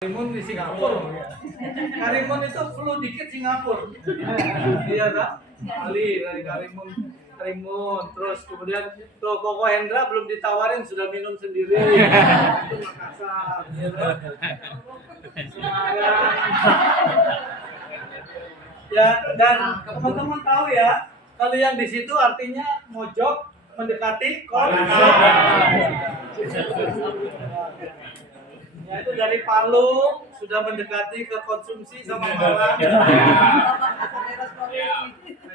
Karimun di Singapura. Karimun itu flu dikit Singapura. Iya kan? Bali dari Karimun. Karimun. Terus kemudian tuh Koko Hendra belum ditawarin sudah minum sendiri. Itu Makassar. Ya, ya dan teman-teman tahu ya, kalau yang di situ artinya mojok mendekati konsep. Ya, itu dari Palu sudah mendekati ke konsumsi sama Malang. Nah,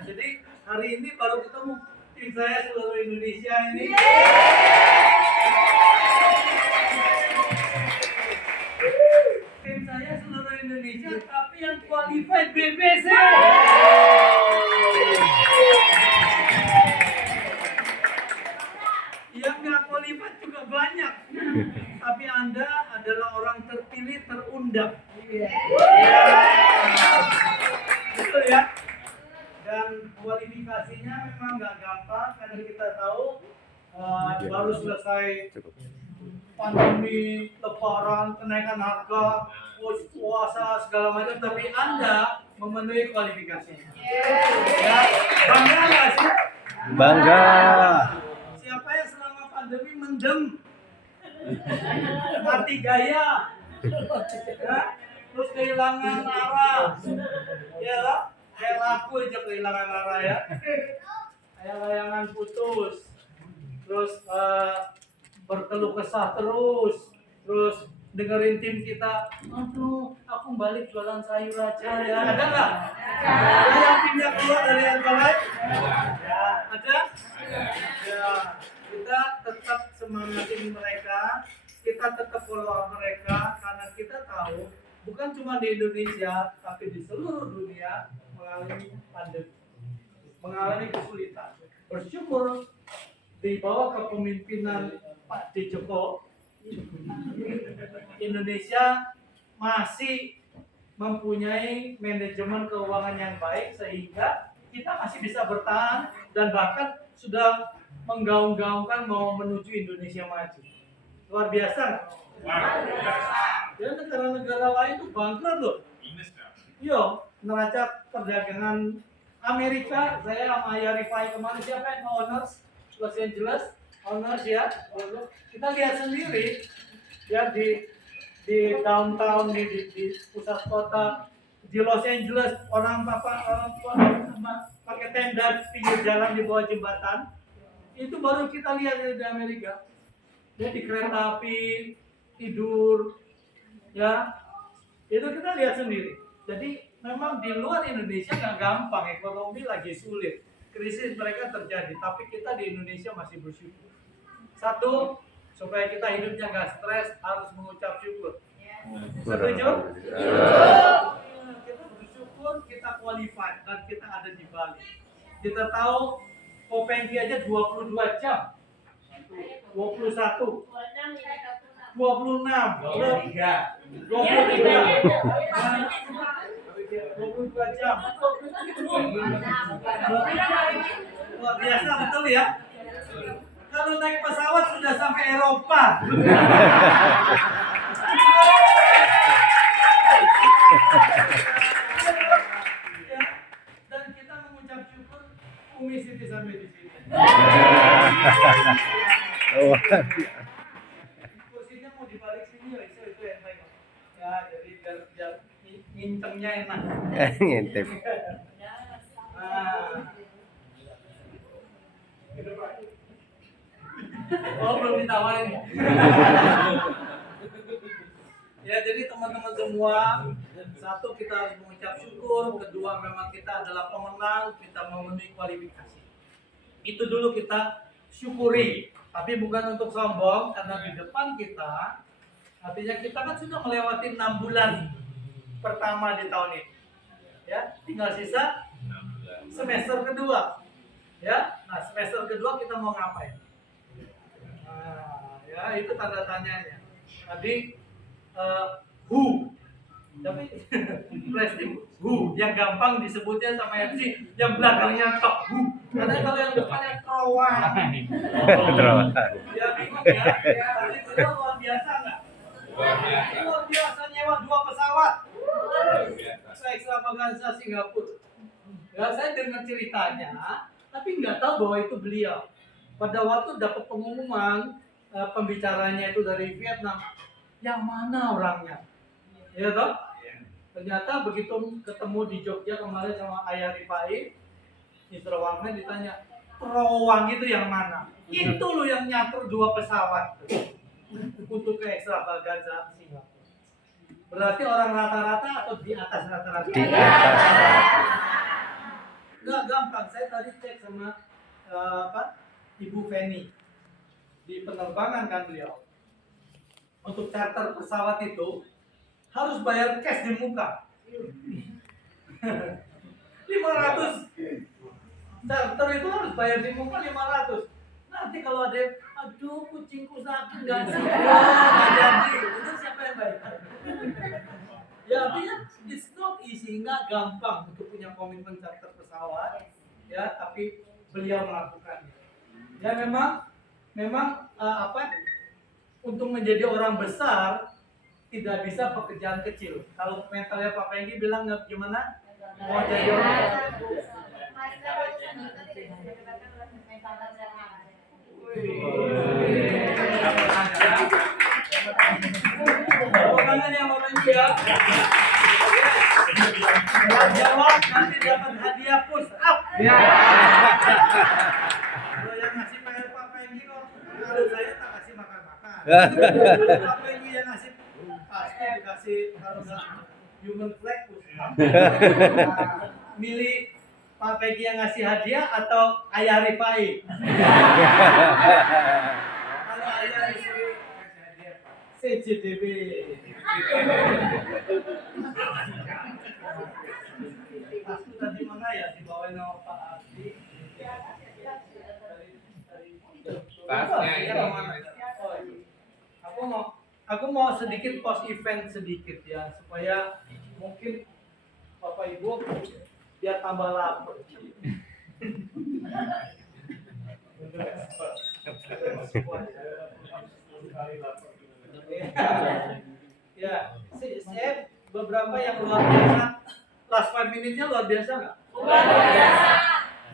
jadi hari ini baru ketemu tim saya seluruh Indonesia ini. Tim saya seluruh Indonesia, tapi yang qualified BBC. Yang nggak qualified juga banyak. Tapi Anda adalah orang terpilih terundang. Betul ya. Dan kualifikasinya memang nggak gampang karena kita tahu baru selesai pandemi, lebaran, kenaikan harga, puasa segala macam, tapi Anda memenuhi kualifikasinya. Ya, bangga nggak sih? Bangga. Siapa yang selama pandemi mendem? Mati gaya, ya, terus kehilangan arah, ya, kayak laku aja kehilangan arah ya, kayak layangan putus, terus berkeluh kesah terus dengerin tim kita, aduh, aku balik jualan sayur aja ya, ada nggak? Ada yang timnya keluar dari Herbalife? Ya, ada? Ya. Kita tetap semangatin mereka, kita tetap follow mereka karena kita tahu bukan cuma di Indonesia tapi di seluruh dunia mengalami pandemi, mengalami kesulitan. Bersyukur di bawah kepemimpinan Pak Joko, Indonesia masih mempunyai manajemen keuangan yang baik sehingga kita masih bisa bertahan dan bahkan sudah menggaung-gaungkan mau menuju Indonesia maju. Luar biasa. Luar biasa. Ya, negara-negara lain tuh bangkrut loh. Iya, neraca perdagangan Amerika, saya sama Yarifai kemarin, siapa yang owners Los Angeles, owners ya, kita lihat sendiri ya di downtown di pusat kota di Los Angeles, orang pakai tenda pinggir jalan di bawah jembatan. Itu baru kita lihat di Amerika. Dia di kereta api, tidur, ya. Itu kita lihat sendiri. Jadi memang di luar Indonesia nggak gampang, ekonomi lagi sulit. Krisis mereka terjadi, tapi kita di Indonesia masih bersyukur. Satu, supaya kita hidupnya nggak stres, harus mengucap syukur. Setuju? Kita bersyukur, kita qualified, dan kita ada di Bali. Kita tahu Kopengki aja 22 jam, 21, 26, 23, 22 jam. Luar biasa, betul ya? Kalau naik pesawat sudah sampai Eropa. Dan kita mengucap syukur Umi Siti sampai di sini. Kursinya mau dibalik sini ya, itu yang baik. Ya, jadi biar ngincengnya enak. Ngintip. Oh, belum ditawarin. Ya, jadi teman-teman semua, satu kita harus mengucap syukur, kedua memang kita adalah pemenang, kita memenuhi kualifikasi. Itu dulu kita syukuri, tapi bukan untuk sombong karena di depan kita, artinya kita kan sudah melewati 6 bulan pertama di tahun ini. Ya, tinggal sisa semester kedua. Ya, nah semester kedua kita mau ngapain? Nah, ya itu tanda tanyanya. Tadi who, tapi plastik who yang gampang disebutnya sama MC, yang belakangnya top who. Karena kalau yang depannya terowongan. Ya bingung ya. Tadi beliau luar biasa nggak? Luar biasanya menyewa 2 pesawat ke Extravaganza Singapura. Ya, saya dengar ceritanya, tapi nggak tahu bahwa itu beliau. Pada waktu dapat pengumuman pembicaranya itu dari Vietnam, yang mana orangnya? Ya toh? Ternyata begitu ketemu di Jogja kemarin sama Ayah Rifai, Mr. Wangnya ditanya, terowang itu yang mana? Itu loh yang nyatur 2 pesawat untuk ke Extravaganza Singapura. Berarti orang rata-rata atau di atas rata-rata? Di atas. Nggak gampang. Saya tadi cek sama Ibu Feni di penerbangan kan beliau. Untuk charter pesawat itu harus bayar cash di muka. 500. Charter itu harus bayar di muka 500. Nanti kalau ada, aduh kucingku sakit nggak sih? Nggak jadi. Itu siapa yang bayar? Ya artinya it's not easy, nggak gampang untuk punya komitmen charter pesawat. Ya, tapi beliau melakukannya. Ya memang untuk menjadi orang besar tidak bisa pekerjaan kecil. Kalau mentalnya Pak Penggi bilang gimana? Mau jadi orang tangan yang Pak Penggi ya. Jawab nanti dapat hadiah push up. Ya. Kalau yang ngasih PR Pak Penggi kok kalau saya tak kasih makan-makan. Pak Penggi yang ngasih pasti dikasih kalau nggak human flag push up. Milih Pak Penggi yang ngasih hadiah atau Ayah Rifai? Kalau Ayah Rifai CCTV. Aku tadi mana ya dibawain sama Pak Ardi. Pasnya itu mana? Aku mau sedikit post event sedikit ya supaya mungkin Bapak Ibu biar tambah lapar. Ya, saya beberapa yang luar biasa. Last 5 minute-nya luar biasa nggak? Luar biasa.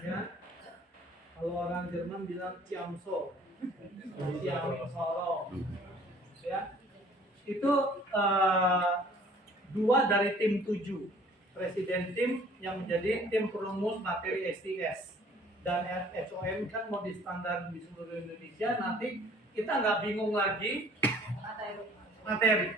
Ya. Kalau orang Jerman bilang Ciamso, Ciamsoro. Ya. Itu 2 dari tim 7. Presiden tim yang menjadi tim perumus materi STS. Dan SOM kan mau standar di seluruh Indonesia, nanti kita nggak bingung lagi materi.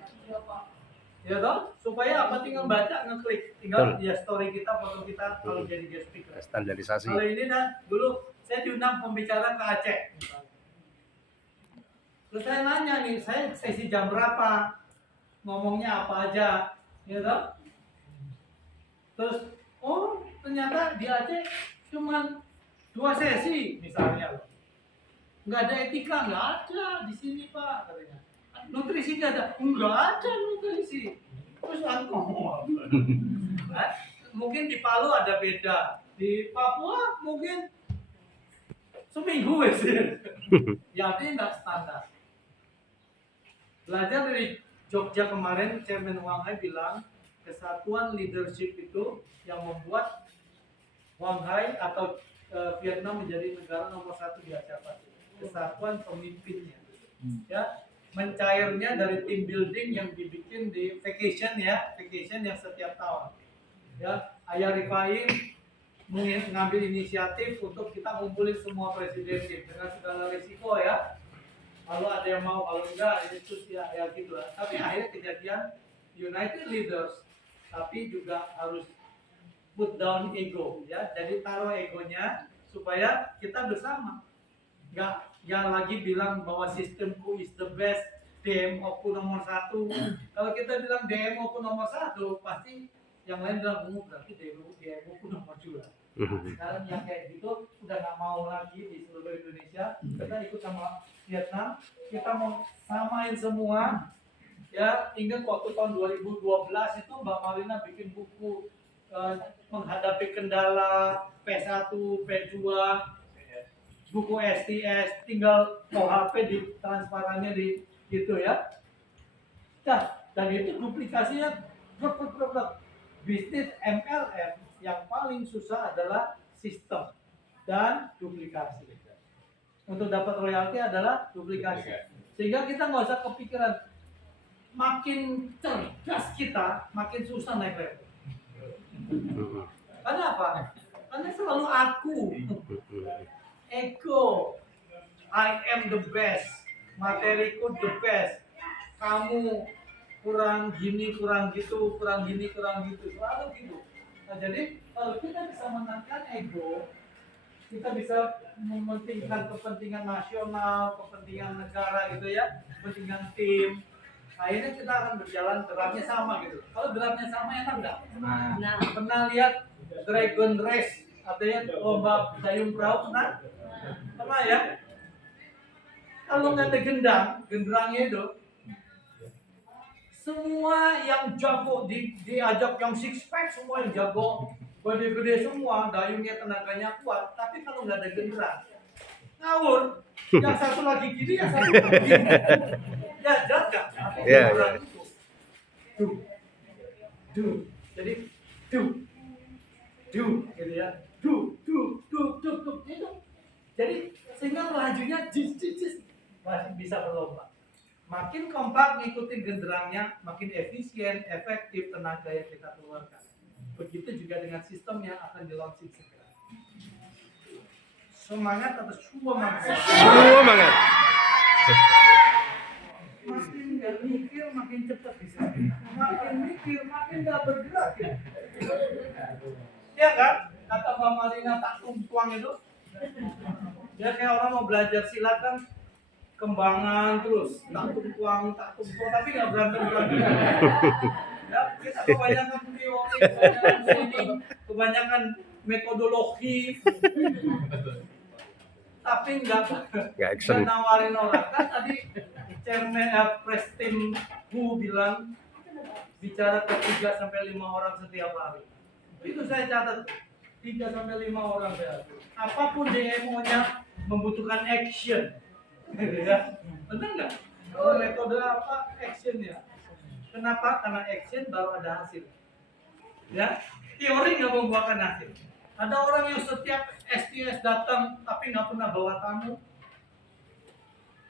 Ya toh, supaya apa, tinggal baca, ngeklik, tinggal dia story kita, foto kita kalau jadi guest speaker. Standarisasi. Kalau ini dulu saya diundang pembicara ke Aceh. Terus saya nanya nih, saya sesi jam berapa, ngomongnya apa aja, ya toh? Terus, oh ternyata di Aceh cuman 2 sesi misalnya, nggak ada etika, nggak ada di sini Pak katanya. Nutrisi nggak ada, nutrisi. Terus aku mungkin di Palu ada beda, di Papua mungkin seminggu sih. Ya artinya nggak standar. Belajar dari Jogja kemarin, Chairman Wang Hai bilang kesatuan leadership itu yang membuat Wang Hai atau Vietnam menjadi negara nomor 1 di Asia Pasifik. Kesatuan pemimpinnya, ya. Mencairnya dari team building yang dibikin di vacation yang setiap tahun. Ya, Ayah Rifai mengambil inisiatif untuk kita ngumpulin semua presiden tim dengan segala risiko ya. Kalau ada yang mau, kalau enggak itu ya gitu lah. Tapi akhirnya kejadian United Leaders, tapi juga harus put down ego ya. Jadi taruh egonya supaya kita bersama. Jangan lagi bilang bahwa sistemku is the best, DMO ku nomor 1. Kalau kita bilang DMO ku nomor 1, pasti yang lain bilang berarti DMO ku nomor 2. Sekarang yang kayak gitu udah nggak mau lagi di seluruh Indonesia. Kita ikut sama Vietnam, kita mau samain semua. Ya, ingat waktu tahun 2012 itu Mbak Marina bikin buku menghadapi kendala P1, P2, buku STS, tinggal OHP di transparannya di gitu ya. Nah, Dan itu duplikasinya blok. Bisnis MLM yang paling susah adalah sistem dan duplikasi. Untuk dapat royalti adalah duplikasi. Sehingga kita nggak usah kepikiran, makin cerdas kita, makin susah naik level. Karena apa? Karena selalu aku, ego, I am the best, materiku the best, kamu kurang gini, kurang gitu, selalu gitu. Nah, jadi kalau kita bisa menangkan ego, kita bisa mementingkan kepentingan nasional, kepentingan negara gitu ya, kepentingan tim. Akhirnya kita akan berjalan geraknya sama gitu. Kalau geraknya sama enak nggak? Nah, pernah lihat Dragon Race, artinya lomba dayung perahu pernah? Pernah ya? Kalau nggak ada genderangnya itu, semua yang jago diajak yang six pack, semua yang jago, gede-gede semua, dayungnya tenaganya kuat, tapi kalau nggak ada genderang, ngawur. Yang satu lagi gini, yang satu lagi gini. Ya jaga. Iya. Jadi gitu ya. Itu. Jadi sehingga lajunya masih bisa berlomba. Makin kompak ngikutin genderangnya, makin efisien, efektif tenaga yang kita keluarkan. Begitu juga dengan sistem yang akan di-launching segera. Semangat atau semangat? Semangat. Makin nggak mikir, makin cepat bisa. Makin mikir, makin nggak bergerak ya. Ya kan? Kata Mbak Marina tak tumpuang itu. Ya kayak orang mau belajar silat kan, kembangan terus tak tumpuang, tapi nggak berantem. Ya, kita kebanyakan teori, kebanyakan metodologi, tapi nggak action. nawarin orang. Kan tadi Chairman Prestim Hu bilang bicara ke 3 sampai 5 orang setiap hari. Itu saya catat 3 sampai 5 orang setiap hari. Apapun DMO-nya membutuhkan action. Ya, benar nggak? Kalau metode apa action ya? Kenapa? Karena action baru ada hasil. Ya, teori nggak membuahkan hasil. Ada orang yang setiap STS datang tapi nggak pernah bawa tamu.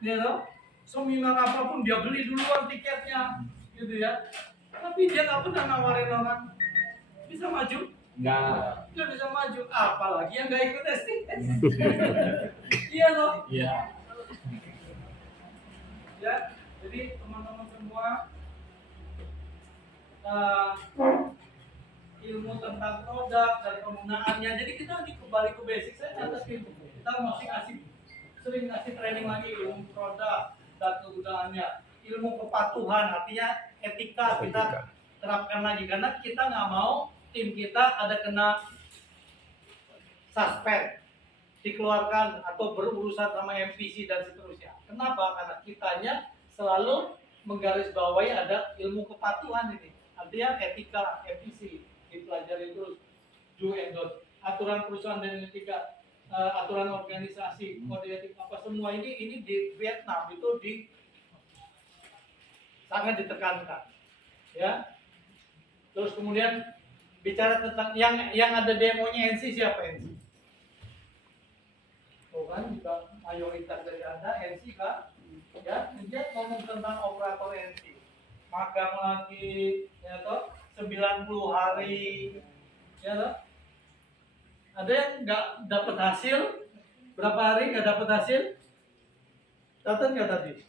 Ya loh, seminar apapun dia beli duluan tiketnya, gitu ya. Tapi dia nggak pernah nawarin orang. Bisa maju? Nggak bisa maju. Apalagi yang nggak ikut STS. Iya loh. Iya. Ya, jadi teman-teman semua, ilmu tentang produk dan penggunaannya. Jadi kita lagi kembali ke basic. Saya catatin, kita masih sering ngasih training lagi ilmu produk dan kegunaannya. Ilmu kepatuhan, artinya etika kita terapkan lagi karena kita nggak mau tim kita ada kena suspend, dikeluarkan atau berurusan sama MPC dan seterusnya. Kenapa? Karena kitanya selalu menggarisbawahi ada ilmu kepatuhan ini. Artinya etika, MPC dipelajari terus, do and don't, aturan perusahaan dan etika, aturan organisasi, kode etik apa semua ini di Vietnam itu sangat ditekankan, ya. Terus kemudian bicara tentang yang ada demonya NC, siapa NC? Tuh kan juga mayoritas dari Anda NC kan, ya. Dia ngomong tentang operator NC, magang lagi, ya toh. 90 hari, ya toh. Ada yang nggak dapat hasil, berapa hari nggak dapat hasil? Catat nggak tadi?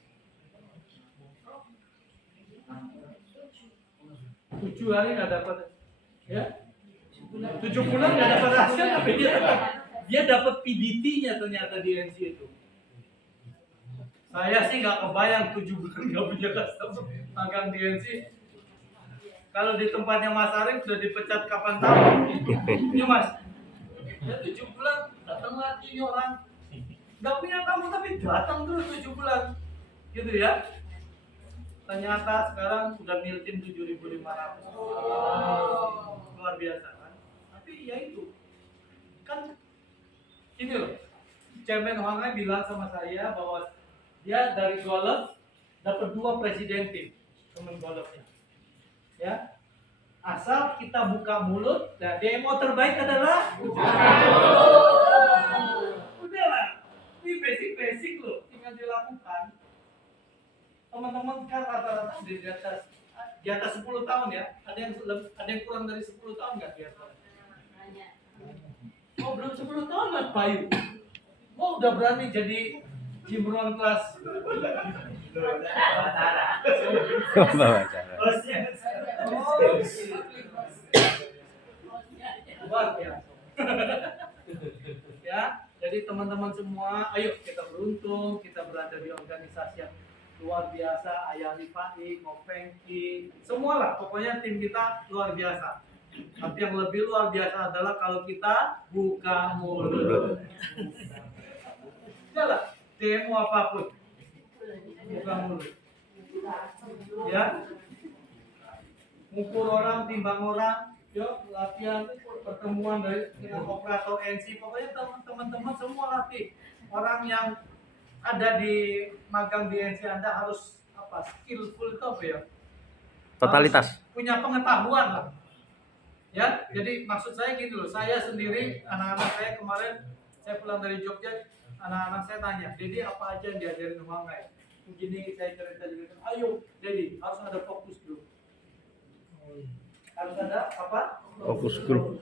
7 hari nggak dapat, ya. 7 bulan nggak dapat hasil, tapi dia dapat PDT-nya ternyata di NC itu. Saya sih nggak kebayang 7 bulan nggak punya customer magang di NC. Kalau di tempatnya Mas Arif sudah dipecat kapan tahu. Ini Mas, ya 7 bulan datang lagi orang. Nggak punya tamu tapi datang dulu 7 bulan, gitu ya. Ternyata sekarang udah niltin 7.500. Luar biasa kan? Tapi ya itu kan ini loh. Chairman Huang Ai bilang sama saya bahwa dia dari golf dapat 2 presiden tim teman golfnya. Ya, asal kita buka mulut. Nah, demo terbaik adalah udahlah, ini basic loh, tinggal dilakukan. Teman-teman kan rata-rata di atas 10 tahun ya. Ada yang kurang dari 10 tahun nggak di atas? Oh, belum 10 tahun Mas Bayu. Oh, udah berani jadi Jimron kelas. Bawa acara. Luar biasa. Ya, jadi teman-teman semua, ayo kita beruntung, kita berada di organisasi yang luar biasa, Ayah Lifai, Kopengki, semualah, pokoknya tim kita luar biasa. Tapi yang lebih luar biasa adalah kalau kita buka mulut. Jalan, demo apapun, buka mulut. Ya, ngukur orang, timbang orang, yuk latihan pertemuan dengan operator NC, pokoknya teman-teman semua latih. Orang yang ada di magang di NC Anda harus apa, skillful itu apa ya? Totalitas. Harus punya pengetahuan lah. Ya, jadi maksud saya gini loh, saya sendiri, anak-anak saya kemarin saya pulang dari Jogja, anak-anak saya tanya, Dedi apa aja yang diajarin Wangai? Begini saya cerita, ayo Dedi, harus ada fokus dulu. Harus ada apa? Fokus group.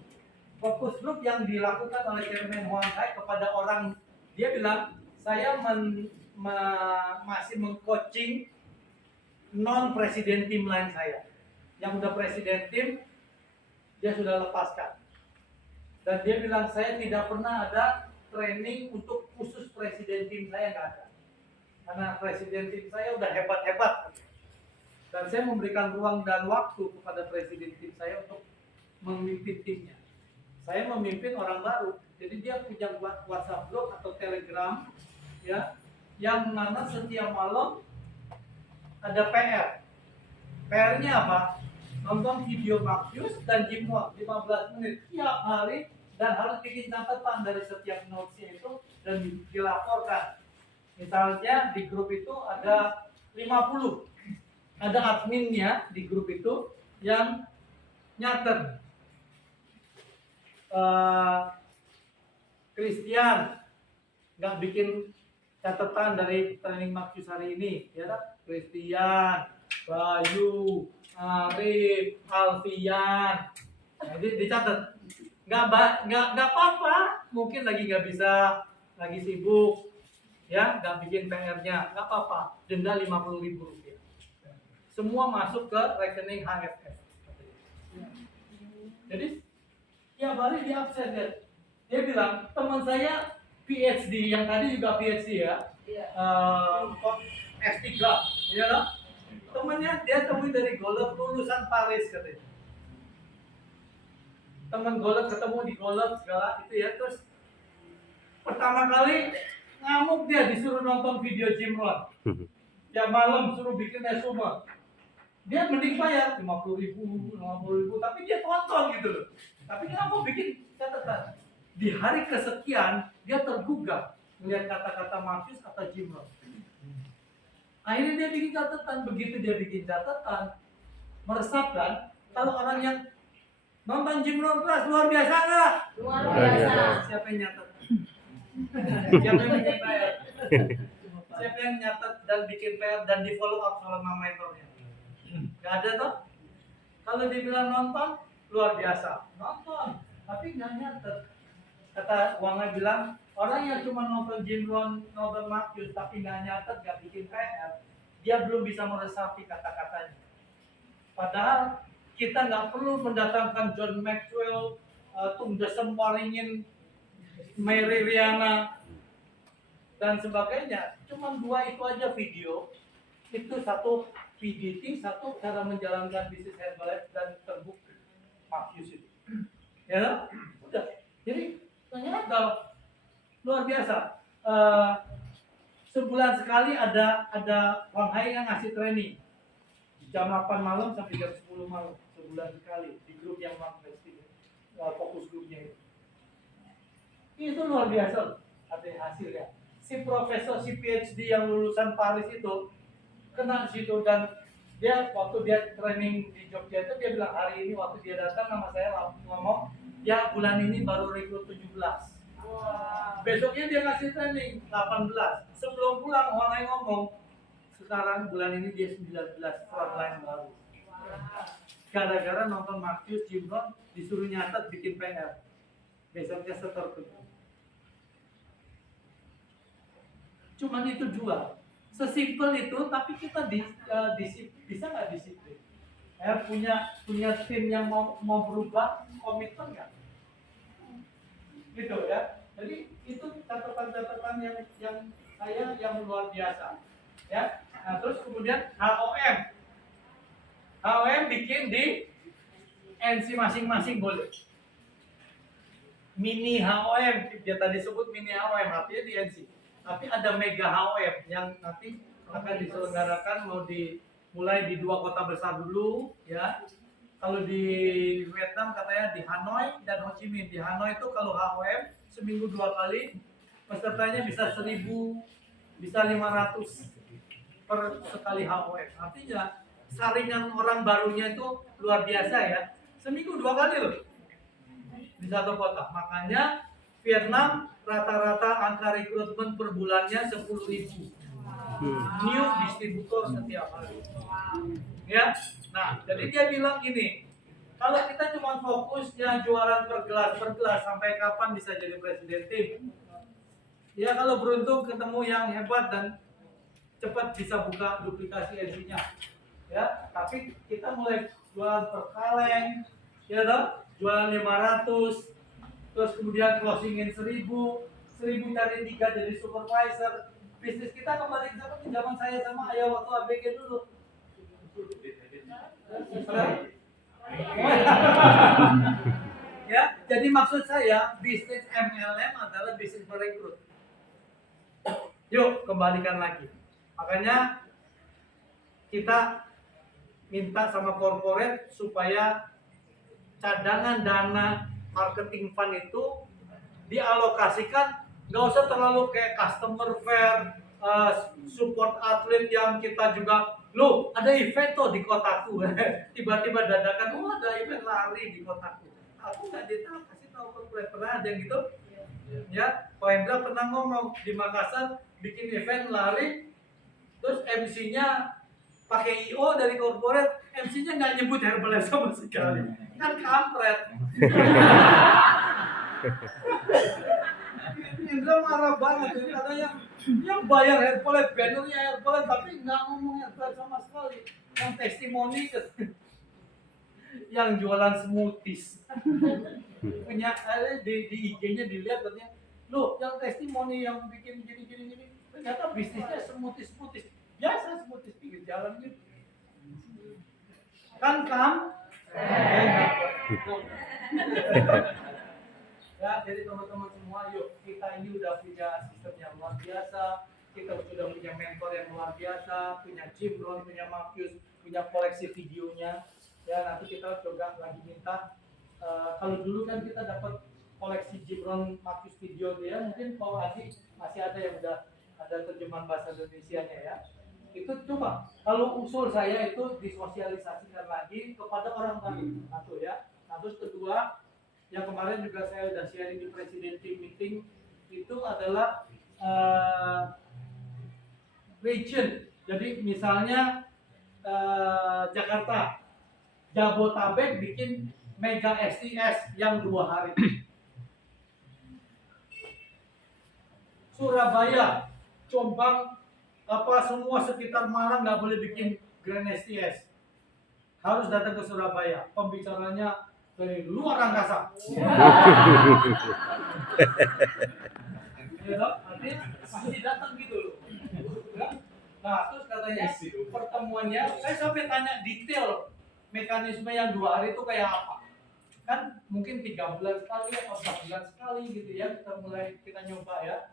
Fokus group yang dilakukan oleh Chairman Wangai kepada orang, dia bilang, saya masih mengcoaching non-presiden tim lain saya. Yang udah presiden tim, dia sudah lepaskan. Dan dia bilang, saya tidak pernah ada training untuk khusus presiden tim saya, nggak ada. Karena presiden tim saya udah hebat-hebat. Dan saya memberikan ruang dan waktu kepada presiden tim saya untuk memimpin timnya. Saya memimpin orang baru. Jadi dia punya WhatsApp group atau Telegram, ya, yang mana setiap malam ada PR. PR-nya apa? Nonton video Maxius dan Jimwon 15 menit tiap hari dan harus bikin catatan dari setiap notes-nya itu dan dilaporkan. Misalnya di grup itu ada 50, ada adminnya di grup itu yang nyatet. Christian nggak bikin catatan dari training Maxius hari ini, ya kan? Christian, Bayu, Arif, Alfian, jadi dicatat. Nggak apa-apa, mungkin lagi nggak bisa, lagi sibuk, ya, nggak bikin PR-nya, nggak apa-apa, denda Rp50.000. Semua masuk ke rekening HFS. Jadi tiap hari dia absen ya. Dia bilang, teman saya PhD, yang tadi juga PhD ya, S3, ya kan? Temennya dia temuin dari Golf, lulusan Paris katanya. Teman Golf ketemu di Golf segala itu ya, terus pertama kali ngamuk dia disuruh nonton video Jimron. Tiap malam suruh bikin resume. Dia mending bayar 50.000, tapi dia tonton gitu loh. Tapi dia mau bikin catatan. Di hari kesekian dia tergugah melihat kata-kata Maxius atau Jimron. Akhirnya dia bikin catatan. Begitu dia bikin catatan, meresapkan. Kalau orang yang nonton Jimron kelas luar biasa nggak? Luar biasa. Siapa yang nyatet? Siapa yang bikin PR? Siapa yang nyatet dan bikin PR dan di follow up sama mentornya? Gak ada toh? Kalau dibilang nonton, luar biasa. Nonton, tapi nggak nyatet. Kata Wangai bilang, orang yang cuma nonton Jimron, nonton Maxius, tapi nggak nyatet, nggak bikin PR, dia belum bisa meresapi kata-katanya. Padahal kita nggak perlu mendatangkan John Maxwell, Tung Desem Waringin, Mary Riana, dan sebagainya. Cuma 2 itu aja video. Itu satu PDT, satu cara menjalankan bisnis Herbalife dan terbukti Maxius itu. Ya, udah. Jadi ternyata luar biasa. Sebulan sekali ada Wanghai yang ngasih training jam 8 malam sampai jam 10 malam, sebulan sekali di grup yang fokus grupnya itu. Itu luar biasa ada hasilnya. Si profesor, si PhD yang lulusan Paris itu kena situ dan dia waktu dia training di Jogja itu dia bilang hari ini waktu dia datang sama saya ngomong ya bulan ini baru rekrut 17. Besoknya dia ngasih training 18. Sebelum pulang orang lain ngomong sekarang bulan ini dia 19 frontline baru. Gara-gara nonton Marcus Jimron disuruh nyatet bikin PR. Besoknya setor 7. Cuman itu jual. Sesimpel itu, tapi kita bisa nggak disiplin? Punya tim yang mau berubah, komitmen nggak? Gitu ya. Jadi itu catatan-catatan yang luar biasa. Ya. Nah, terus kemudian HOM bikin di NC masing-masing boleh. Mini HOM, dia tadi sebut mini HOM, artinya di NC. Tapi ada mega HOM yang nanti akan diselenggarakan mulai di 2 kota besar dulu, ya. Kalau di Vietnam katanya di Hanoi dan Ho Chi Minh. Di Hanoi itu kalau HOM seminggu 2 kali, pesertanya bisa 1.000, bisa 500 per sekali HOM. Artinya saringan orang barunya itu luar biasa ya. Seminggu 2 kali loh di satu kota. Makanya Vietnam rata-rata angka rekrutmen per bulannya 10.000 new distributor setiap hari. Ya, nah jadi dia bilang gini, kalau kita cuma fokusnya jualan per gelas sampai kapan bisa jadi presiden tim? Ya kalau beruntung ketemu yang hebat dan cepat bisa buka duplikasi NC-nya. Ya, tapi kita mulai jualan per kaleng, ya dong, jualan 500. Terus kemudian closingin 1.000 cari 3 jadi supervisor. Bisnis kita kembali ke zaman saya sama ayah waktu ABG dulu. Ya, jadi maksud saya bisnis MLM adalah bisnis merekrut. Yuk kembalikan lagi. Makanya kita minta sama corporate supaya cadangan dana marketing fund itu dialokasikan, nggak usah terlalu kayak customer fair, support atlet yang kita juga, loh ada event tuh di kotaku, tiba-tiba dadakan, ada event lari di kotaku, aku nggak kasih tahu corporate, pernah ada yang gitu, ya, Pak Hendra pernah ngomong di Makassar bikin event lari, terus MC-nya pakai IO dari corporate, MC-nya nggak nyebut Herbalife sama sekali, kan kampret. Indra marah banget, jadi katanya yang bayar Herbalife, bannernya Herbalife, tapi nggak ngomong Herbalife sama sekali. Yang testimoni yang jualan smoothies, punya di IG-nya dilihat katanya, loh yang testimoni yang bikin gini, ternyata bisnisnya smoothies, biasa smoothies pinggir jalan gitu. Kan ya, jadi teman-teman semua, yuk kita ini udah punya sistem yang luar biasa, kita sudah punya mentor yang luar biasa, punya Jimron, punya Marcus, punya koleksi videonya. Ya nanti kita juga lagi minta, kalau dulu kan kita dapat koleksi Jimron Marcus video dia, mungkin kalau lagi masih ada yang udah ada terjemahan bahasa Indonesianya ya. Itu coba kalau usul saya itu disosialisasikan lagi kepada orang baru, satu ya. Nah, terus kedua, yang kemarin juga saya udah sharing di Presiden Team Meeting, itu adalah region. Jadi misalnya Jakarta, Jabotabek bikin mega STS yang 2 hari. Surabaya, Jombang, semua sekitar Malang nggak boleh bikin Grand STS. Harus datang ke Surabaya. Pembicaranya dari luar angkasa. Ya, artinya pasti datang gitu loh. Nah, terus katanya pertemuannya, saya sampai tanya detail mekanisme yang 2 hari itu kayak apa. Kan mungkin 3 bulan sekali atau 4 bulan sekali gitu ya, kita nyoba ya.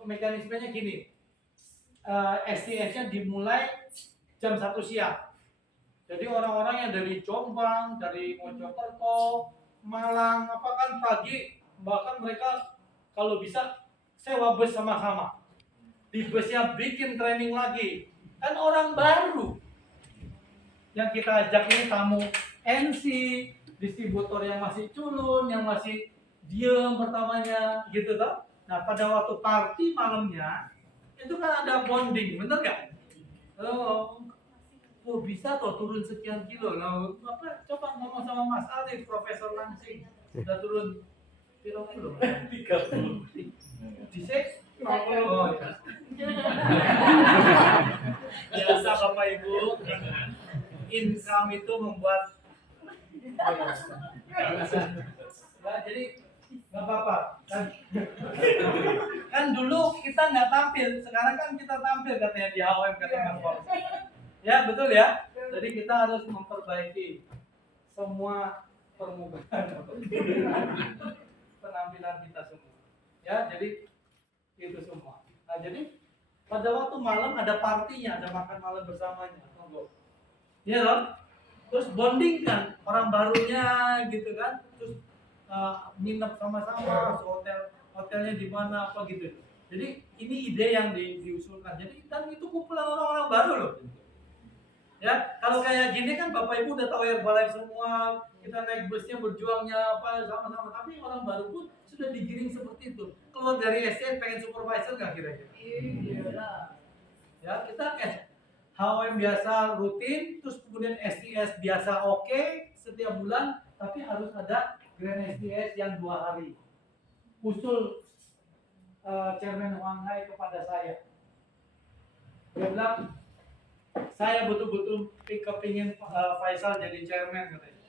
Mekanismenya gini, STS-nya dimulai jam 1 siang. Jadi orang-orang yang dari Jombang, dari Mojokerto, Malang, kan pagi, bahkan mereka kalau bisa sewa bus sama-sama. Di busnya bikin training lagi. Kan orang baru. yang kita ajak ini tamu MC, distributor yang masih culun, yang masih diem pertamanya, gitu toh. Nah pada waktu party malamnya itu kan ada bonding, bener nggak? Oh bisa toh turun sekian kilo. Nah apa coba ngomong sama Mas Alif, Profesor langsing sudah turun kilo 30. Disek? Oh ya. Biasa Bapak Ibu, income itu membuat nah, jadi nggak apa-apa kan dulu kita nggak tampil, sekarang kan kita tampil katanya di HOM kata Mas Paul. Ya betul ya, jadi kita harus memperbaiki semua permukaan penampilan kita semua ya, jadi itu semua. Nah jadi pada waktu malam ada partinya, ada makan malam bersamanya, ya loh. Terus bonding kan orang barunya gitu kan, terus nginep sama-sama, hotelnya di mana apa gitu. Jadi ini ide yang diusulkan. Jadi kan itu kumpulan orang-orang baru loh. Ya kalau kayak gini kan Bapak Ibu udah tahu Herbalife semua, kita naik busnya berjuangnya apa sama-sama. Tapi orang baru pun sudah digiring seperti itu. Keluar dari SCS pengen supervisor nggak kira-kira? Iya. Ya kita HOM biasa rutin, terus kemudian SDS biasa oke setiap bulan, tapi harus ada Grand SDS yang 2 hari. Usul Chairman Wang Hai kepada saya. Dia bilang, saya betul-betul kepingin Faisal jadi chairman katanya.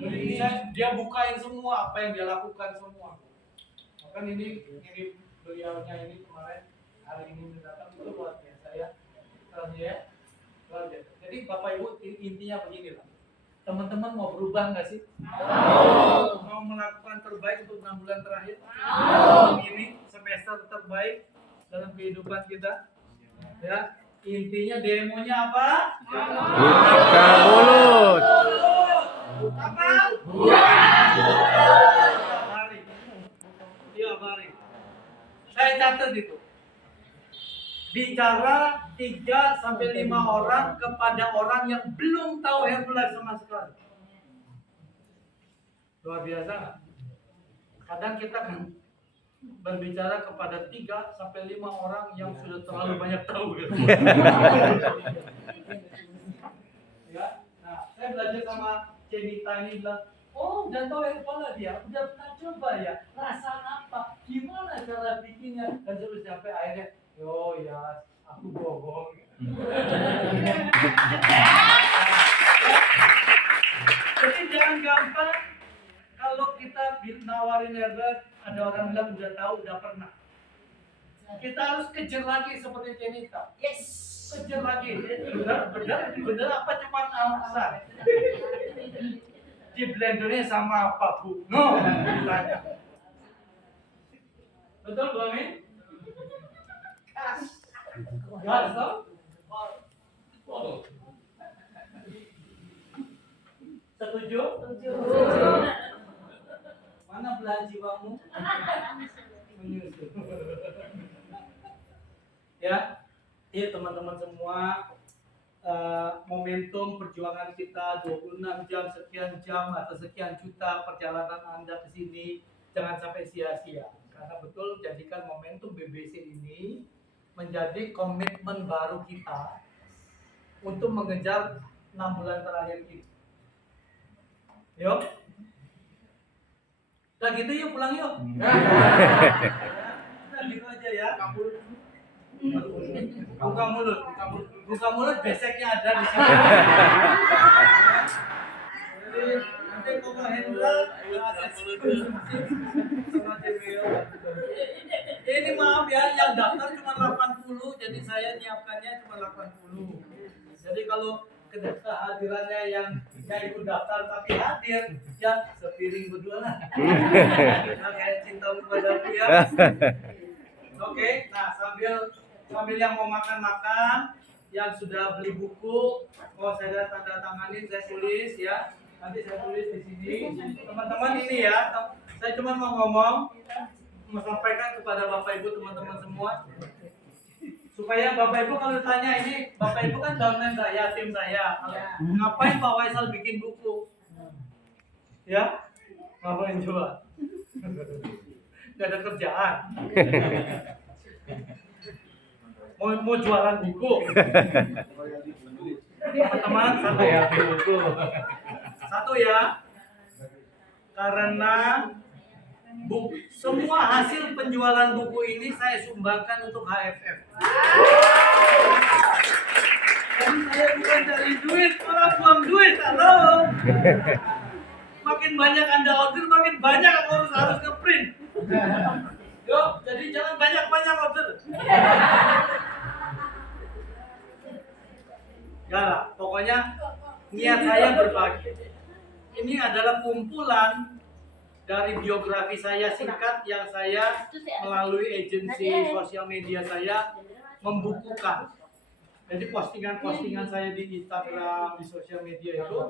Jadi dia bukain semua apa yang dia lakukan semua. Bahkan ini beliaunya ini kemarin hari ini datang itu luar biasa ya. Jadi Bapak Ibu intinya begini lah. Teman-teman mau berubah nggak sih? Mau melakukan terbaik untuk 6 bulan terakhir? Ini semester terbaik dalam kehidupan kita. Ya, intinya demonya apa? Buka mulut. Apa? Tiap hari. Saya catat itu. Bicara 3 sampai 5 orang kepada orang yang belum tahu Herbalife sama sekali. Luar biasa. Kadang kita kan berbicara kepada 3 sampai 5 orang yang sudah terlalu banyak tahu. Ya. Nah, saya belajar sama Cenita ini bilang, oh udah tahu Herbalife dia, udah pernah coba ya, rasa apa, gimana cara bikinnya, dan terus sampai akhirnya, oh ya, aku bohong. Jadi jangan gampang kalau kita nawarin Herbalife, ada orang bilang udah tahu, udah pernah. Kita harus kejar lagi seperti Cenita. Yes, kejar lagi. Benar apa cuma alasan? Di blendernya sama apa Bu? No, tanya. Betul Bu Amin? Gas toh? Setuju? Setuju. Mana belahan jiwamu? Menyusul. Ya, iya teman-teman semua, momentum perjuangan kita 26 jam, sekian jam atau sekian juta perjalanan Anda ke sini jangan sampai sia-sia. Karena betul jadikan momentum BBC ini menjadi komitmen baru kita untuk mengejar 6 bulan terakhir ini. Yuk. Udah gitu yuk pulang yuk. Udah gitu aja ya. Buka mulut beseknya ada di sini. Jadi nanti kalau Hendra ini maaf ya, yang daftar cuma 80, jadi saya nyiapkannya cuma 80. Jadi kalau kehadirannya yang ikut daftar tapi hadir, ya sepiring berdua lah. Nah, kayak cinta kepada aku ya. Oke, nah sambil yang mau makan, yang sudah beli buku, saya tanda tanganin, saya tulis ya. Nanti saya tulis di sini. Teman-teman ini ya, saya cuma mau sampaikan kepada Bapak Ibu teman-teman semua. Supaya Bapak Ibu kalau tanya ini, Bapak Ibu kan downline saya, tim saya. Ngapain Pak Faisal bikin buku? Ya, ngapain coba? Gak ada kerjaan. Mau jualan buku. Teman-teman, satu ya. Karena semua hasil penjualan buku ini saya sumbangkan untuk HFF. Jadi saya bukan cari duit, malah buang duit. Halo. Makin banyak Anda order, makin banyak harus ngeprint. Yuk, jadi jangan banyak-banyak order. Ya lah, pokoknya niat saya berbagi. Ini adalah kumpulan dari biografi saya singkat yang saya melalui agensi sosial media saya membukukan. Jadi postingan-postingan saya di Instagram, di sosial media itu,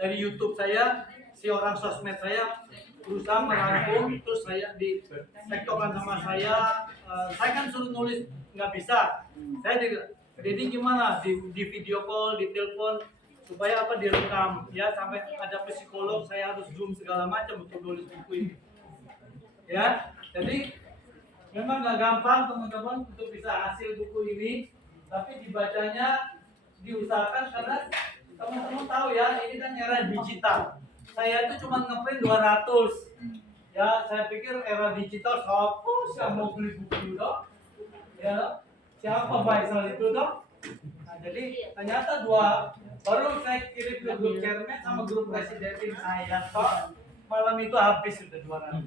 dari YouTube saya, si orang sosmed saya berusaha merangkum, terus saya di tektokan sama saya kan suruh nulis nggak bisa. Jadi gimana di video call, di telepon, supaya apa direkam ya, sampai ada psikolog saya harus zoom segala macam untuk nulis buku ini ya. Jadi memang gak gampang teman-teman untuk bisa hasil buku ini, tapi dibacanya diusahakan karena teman-teman tahu ya, ini kan era digital. Saya itu cuma ngeprint 200 ya, saya pikir era digital siapa mau beli buku dong ya, siapa Faisal itu dong. Nah, jadi ternyata baru saya kirim ke grup chairman sama grup presiden tim saya, toh malam itu habis sudah 200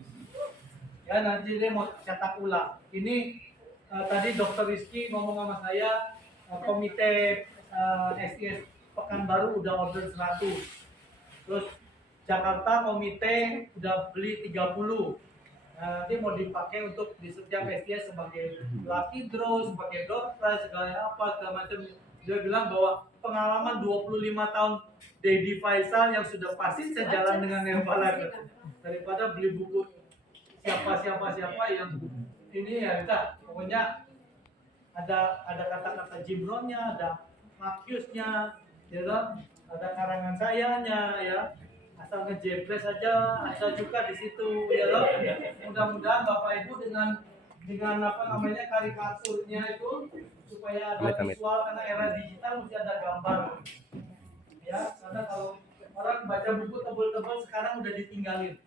ya. Nanti dia mau cetak ulang ini. Tadi Dokter Rizky ngomong sama saya, komite SIS Pekanbaru udah order 100, terus Jakarta komite udah beli 30. Nanti mau dipakai untuk di setiap SIS sebagai lucky draw, sebagai door prize, segala macam. Dia bilang bahwa pengalaman 25 tahun Dedi Faisal yang sudah pasti sejalan dengan Nirvana, daripada beli buku siapa yang ini ya. Kita pokoknya ada kata-kata Jim Rohn-nya, ada Marcusnya, ya kan? Ada karangan sayanya ya. Asal ngejepres saja ada juga di situ ya loh. Mudah-mudahan Bapak Ibu dengan apa namanya karikaturnya itu, supaya ada visual, karena era digital mesti ada gambar ya. Karena kalau orang baca buku tebel-tebel sekarang udah ditinggalin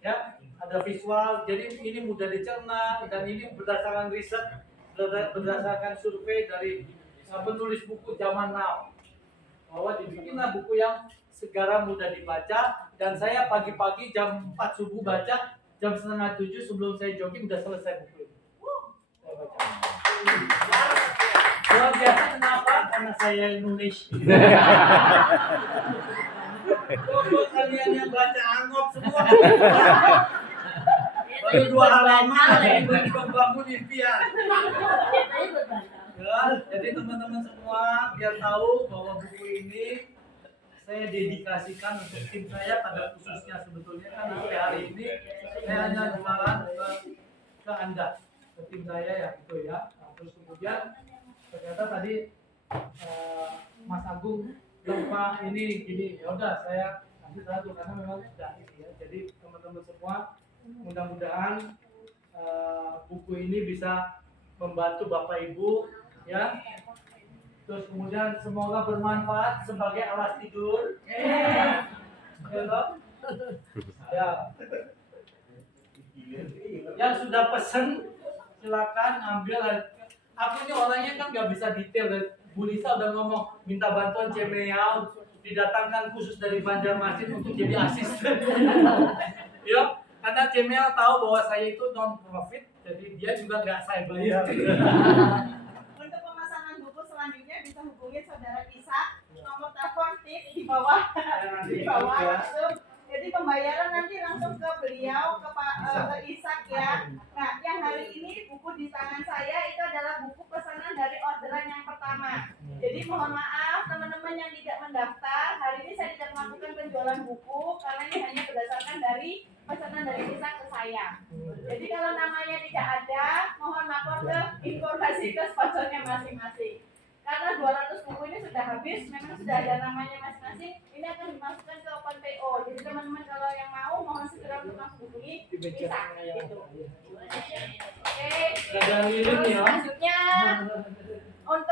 ya, ada visual. Jadi ini mudah dicerna, dan ini berdasarkan riset, berdasarkan survei dari penulis buku zaman now, bahwa dibikinlah buku yang segera mudah dibaca. Dan saya pagi-pagi jam 4 subuh baca, jam 6:30 sebelum saya jogging udah selesai buku ini. Saya baca. Luar biasa. Kenapa? Karena saya nulis. Kalian yang baca anggap semua. Baru 2 halaman, tiba-tiba bangun impian. Ya, jadi teman-teman semua biar tahu bahwa buku ini saya dedikasikan untuk tim saya pada khususnya. Sebetulnya kan sampai hari ini saya hanya jualan ke Anda, ke tim saya ya itu ya. Nah, terus kemudian ternyata tadi Mas Agung bilang, Pak ini gini, ya udah saya kasih satu karena memang sudah ya. Jadi teman-teman semua, mudah-mudahan buku ini bisa membantu Bapak Ibu ya. Terus kemudian semoga bermanfaat sebagai alas tidur. Ya. Yang sudah pesen silakan ambil. Aku ini orangnya kan nggak bisa detail. Bu Lisa udah ngomong minta bantuan Cemeau, didatangkan khusus dari Banjarmasin untuk jadi asisten. Ya, karena Cemeau tahu bahwa saya itu non profit, jadi dia juga nggak saya bayar. Selanjutnya bisa hubungi saudara Isa, nomor telepon tip di bawah langsung. Jadi pembayaran nanti langsung ke beliau, ke Ishak ya. Nah, yang hari ini buku di tangan saya itu adalah buku pesanan dari orderan yang pertama. Jadi mohon maaf teman-teman yang tidak mendaftar, hari ini saya tidak melakukan penjualan buku karena ini hanya berdasarkan dari pesanan dari Ishak ke saya. Jadi kalau namanya tidak ada, mohon lapor ke informasi ke sponsornya masing-masing. Karena 200 buku ini sudah habis, memang sudah ada namanya masing-masing. Ini akan dimasukkan ke Open PO. Jadi teman-teman kalau yang mau, mohon segera untuk langsung hubungi Ishak. Gitu. Oke. Ada lilin ya. Selanjutnya untuk